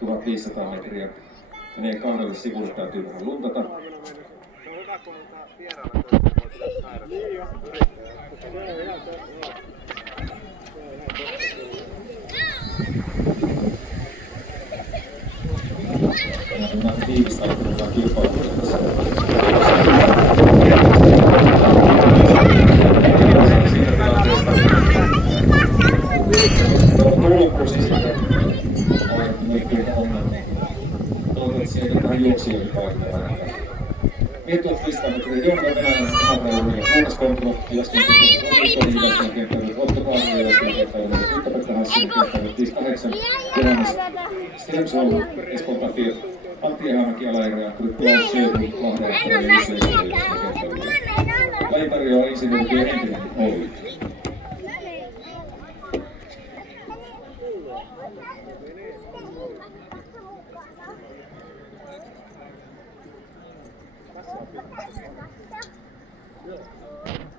1500 metriä. Menee kahdelle sivulle, täytyy vähän luntata. Nämä tiivistautuneella kilpailuksessa. Tulokku siis aiheuttanut ongelmia. Toivottavasti sieltä tähän juoksijoihin paikkaan. Miettuvat 500 metriä Joona Venäjän Haapajärvi ja Tuomas Kontro, Jasmin Kekkonen, Jälkeen kenttänyt Otto Kaarlo, Jasmin kenttänyt Yhtäpekka Hassin kenttänyt 58, Johannes Strömsholm, Espoon Tafir, Antti Ehamäki Alaerä, Klaus Sjöblom, Lahden ja Jussi Espoon kenttänyt. Lajin tarjoaa insinööri entinen Oy.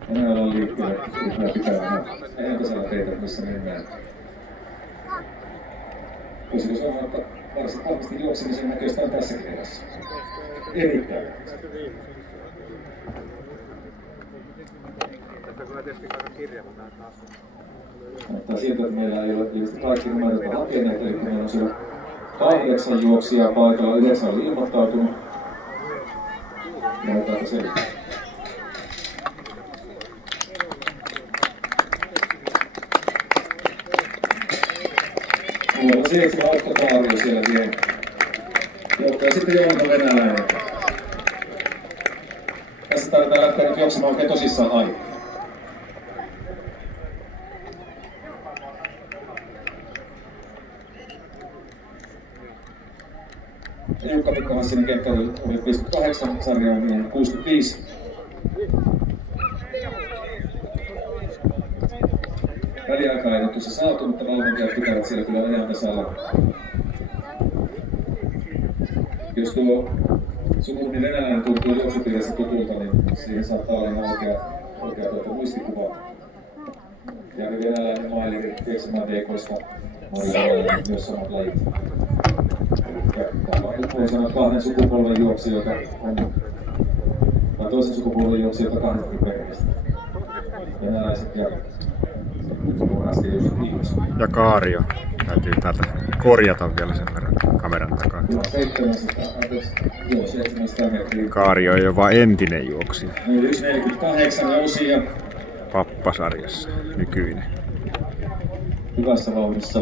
Enää ollaan liikkeelle, ryhmää pitää vähän ajantasalla teitä, missä mennään. Voisiko sanoa, että varmasti juoksemisen näköistä on tässä kerässä. Erittäin. Näyttää siltä, että meillä ei ole tietysti kaikki numeroita hakeneet, eli meillä on siellä 8 juoksijaa paikalla, 9 on ilmoittautunut. Näyttääkö se? Mulla on 7 Otto Kaarlo siellä vielä. Ja sitten Joona Venäläinen. Tässä tarvitaan lähteä nyt juoksemaan oikein tosissaan aikaa. Jukka-Pekka Hassinen kenttä oli 58, sarja on 65. Väliaikaa ei ole tuossa saatu, mutta valmentajat pitävät siellä kyllä ajan tasalla. Jos tuo sukupuolinen venäläinen tuntuu juoksupiirissä tutulta, niin siihen saattaa olla oikea muistikuva. Ja venäläinen maili Pieksämään Veikoista on myös samat lajit. Voi sanoa kahden sukupolven juoksijoita on, tai toisen sukupolven juoksijoita kahdenkin perheestä. Venäläiset ja puhdaasti just ihmiset. Ja Kaario. Täytyy täältä korjata vielä sen verran kameran takaa. Kaario on jo vaan entinen juoksija. 1.48 jousia. Pappasarjassa nykyinen. Hyvässä vauhdissa.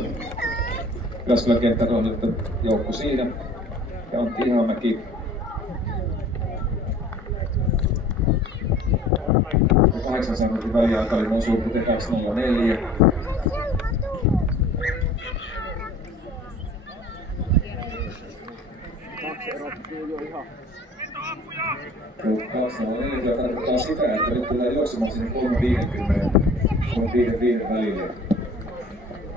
Jyväskylän kenttärohdilta joukko siinä. Ja Antti Ihamäki. Ja 800 metrin väliaika oli nousu 2.04. Tuo 2.04 tarkoittaa sitä, että nyt tulee juoksemaan sinne 3.50 välille.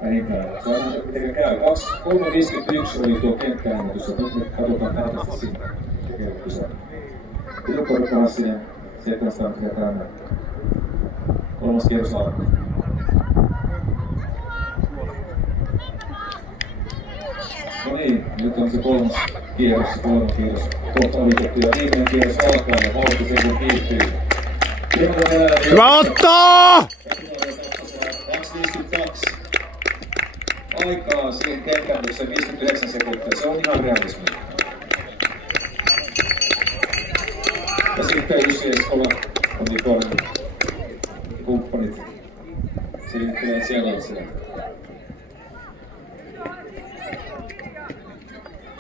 Vähintään. Se on aina miten käy. 3.51 oli tuo kenttääännötys, ja nyt me katsotaan tarkasti sinne. Jukka-Pekka Hassinen, 700 metriä tänne. Kolmas kierros alkaa. No niin, nyt on se kolmas kierros. Kohta ohitettu ja viimeinen kierros alkaa ja vauhti sen kun kiihtyy. Hyvä Otto! 2.52. Aikaa siihen kenttäännykseen 59 sekuntia. Se on ihan realismia. Ja sitten Jussi Eskola on Nikolen kumppanit. Selittelee siellä siellä.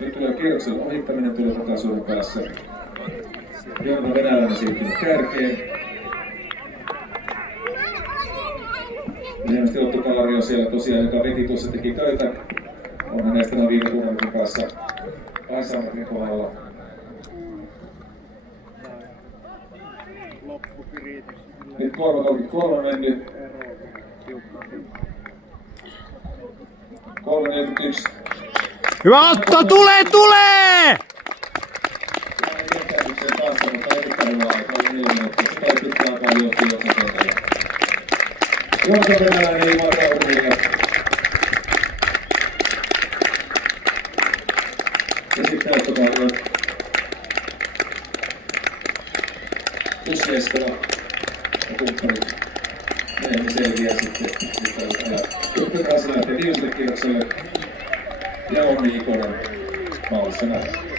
Nyt tulee kierroksen ohittaminen tulee takaisuuden päässä. Joona Venäläinen siirtynyt kärkeen. Hienosti Otto Kaario siellä tosiaan, joka veti tuossa teki töitä. On hänestä noin 5 kuukauden päässä 200 metrin kohdalla. Nyt 3.33 mennyt. 3.41. Hyvä Otto, tulee! Joona Venäläinen ilman Reurille. Ja sitten ottokaarilla Jussi Eskola ja kumppanit. Ne selviää sitten. Jukka Krasi lähtee viimeiselle kierrokselle. Ja Onni Ikonen maalissa näin.